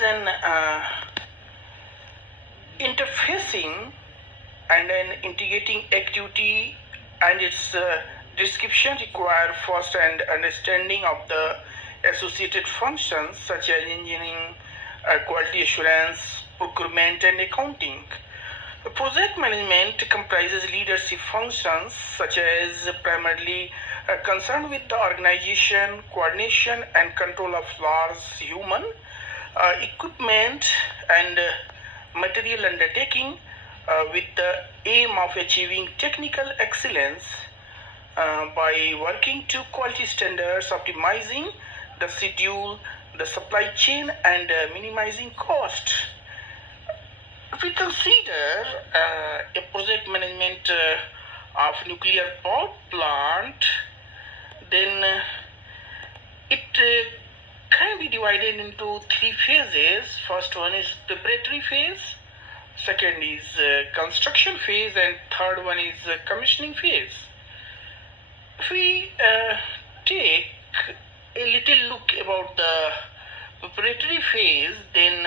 is an interfacing and an integrating activity, and its description require first an understanding of the associated functions such as engineering, quality assurance, procurement, and accounting. The project management comprises leadership functions such as primarily concerned with the organization, coordination, and control of large human equipment and material undertaking with the aim of achieving technical excellence by working to quality standards, optimizing the schedule, the supply chain, and minimizing cost. If we consider a project management of nuclear power plant, then it can be divided into three phases. First one is preparatory phase, second is construction phase, and third one is commissioning phase. If we take a little look about the preparatory phase, then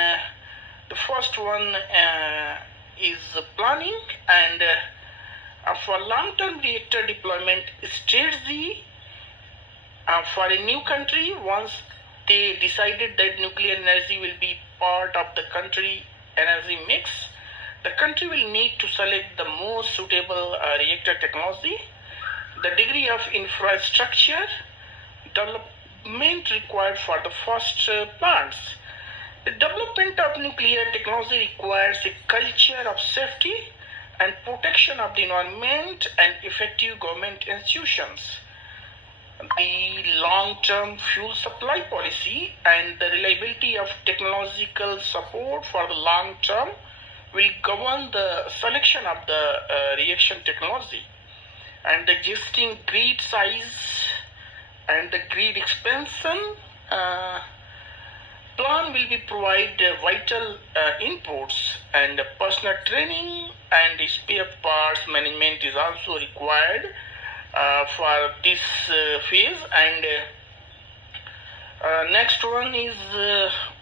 the first one is planning, and for long-term reactor deployment strategy for a new country. Once they decided that nuclear energy will be part of the country energy mix, the country will need to select the most suitable reactor technology, the degree of infrastructure development required for the first plants. The development of nuclear technology requires a culture of safety and protection of the environment and effective government institutions. The long-term fuel supply policy and the reliability of technological support for the long term will govern the selection of the reaction technology, and the existing grid size and the grid expansion plan will be provide vital inputs, and personal training and spare parts management is also required for this phase. And next one is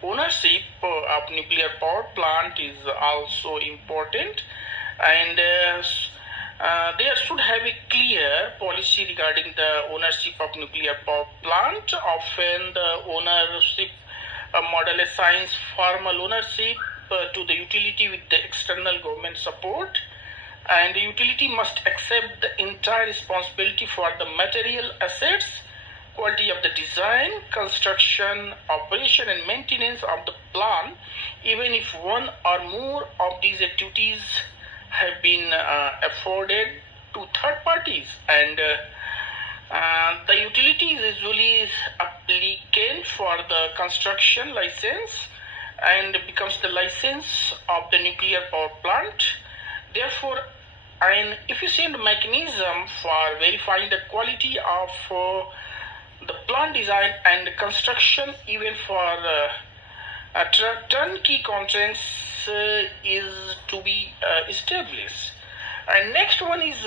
ownership of nuclear power plant is also important, and there should have a clear policy regarding the ownership of nuclear power plant. Often the ownership model assigns formal ownership to the utility with the external government support, and the utility must accept the entire responsibility for the material assets, quality of the design, construction, operation, and maintenance of the plant, even if one or more of these activities have been afforded to third parties. And the utility is usually applicant for the construction license and becomes the license of the nuclear power plant. Therefore, an efficient mechanism for verifying the quality of the plant design and construction, even for turnkey contracts, is to be established. And next one is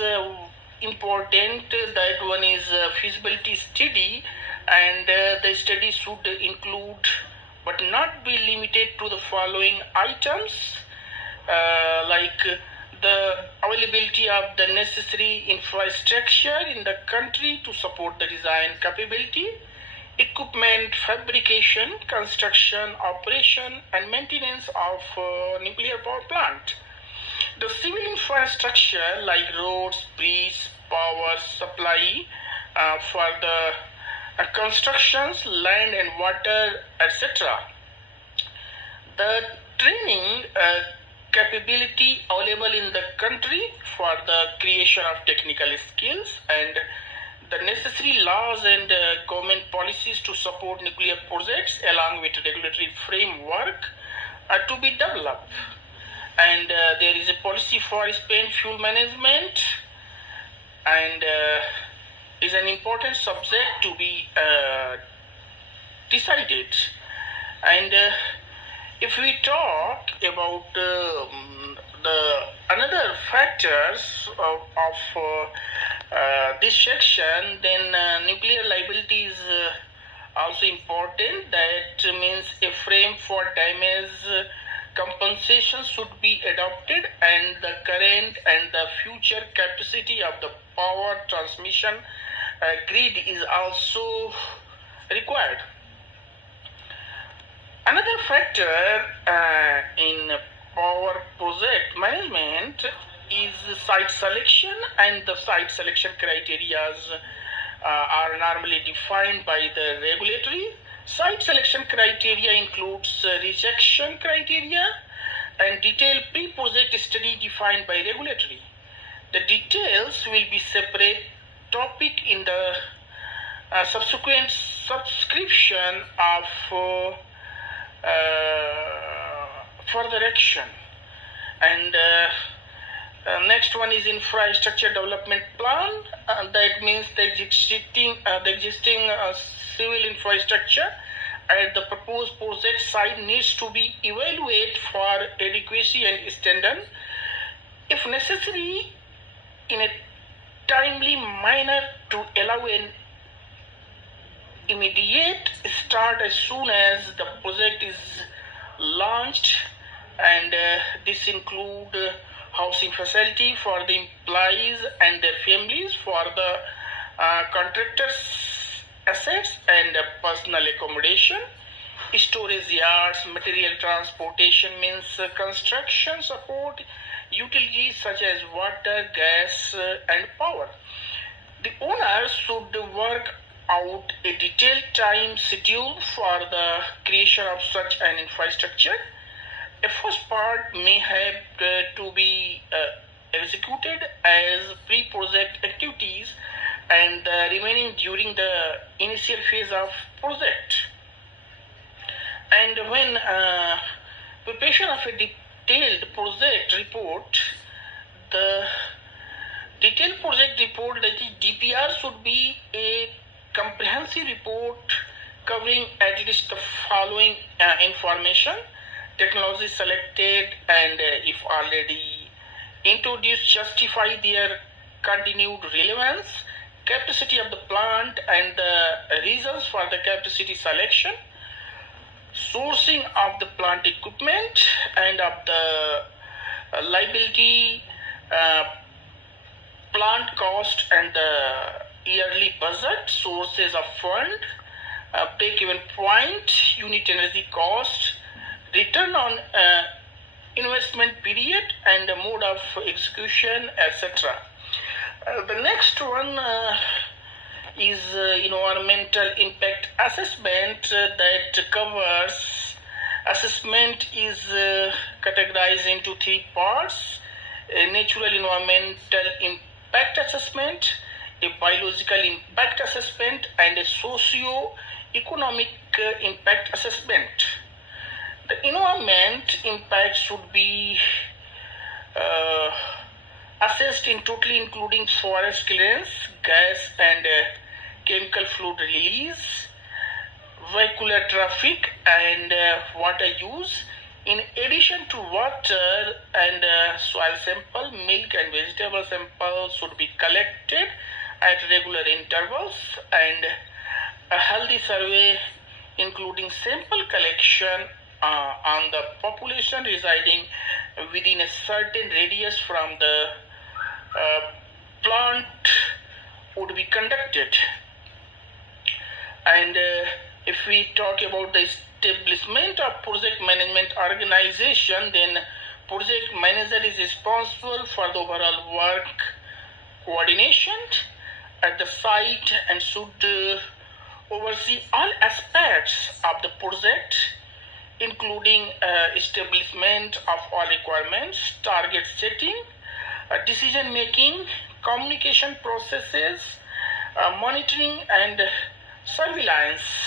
important, that one is feasibility study, and the study should include but not be limited to the following items, like the availability of the necessary infrastructure in the country to support the design capability, equipment fabrication, construction, operation, and maintenance of nuclear power plant. The civil infrastructure like roads, bridges, power supply for the constructions, land and water, etc. The training capability available in the country for the creation of technical skills, and the necessary laws and government policies to support nuclear projects along with regulatory framework are to be developed. And there is a policy for spent fuel management, and is an important subject to be decided. And if we talk about the another factors of this section, then nuclear liability is also important. That means if frame for damage compensation should be adopted, and the current and the future capacity of the power transmission grid is also required. Another factor in power project management is site selection, and the site selection criteria are normally defined by the regulatory. Site selection criteria includes rejection criteria and detailed pre-project study defined by regulatory. The details will be separate topic in the subsequent subscription of further action. And next one is infrastructure development plan. That means the existing civil infrastructure at the proposed project site needs to be evaluated for adequacy and standard, if necessary, in a timely manner to allow an immediate start as soon as the project is launched. And this include housing facility for the employees and their families, for the contractors' assets and personal accommodation, storage yards, material transportation, means construction support, utilities such as water, gas, and power. The owner should work out a detailed time schedule for the creation of such an infrastructure. A first part may have to be executed as pre-project activities, and the remaining during the initial phase of project. And when preparation of a detailed project report, the detailed project report, that is DPR, should be a comprehensive report covering at least the following information: technology selected, and if already introduced, justify their continued relevance, capacity of the plant and the reasons for the capacity selection, sourcing of the plant equipment and of the liability, plant cost and the yearly budget, sources of fund, break-even point, unit energy cost, return on investment period, and the mode of execution, etc. The next one is environmental impact assessment. That covers assessment is categorized into three parts: a natural environmental impact assessment, a biological impact assessment, and a socio-economic impact assessment. The environment impact should be assessed in totally, including forest clearance, gas and chemical fluid release, vehicular traffic, and water use. In addition to water and soil sample, milk and vegetable samples should be collected at regular intervals, and a healthy survey including sample collection on the population residing within a certain radius from the plant would be conducted. And if we talk about the establishment of project management organization, then project manager is responsible for the overall work coordination at the site and should oversee all aspects of the project, including establishment of all requirements, target setting, decision making, communication processes, monitoring and surveillance.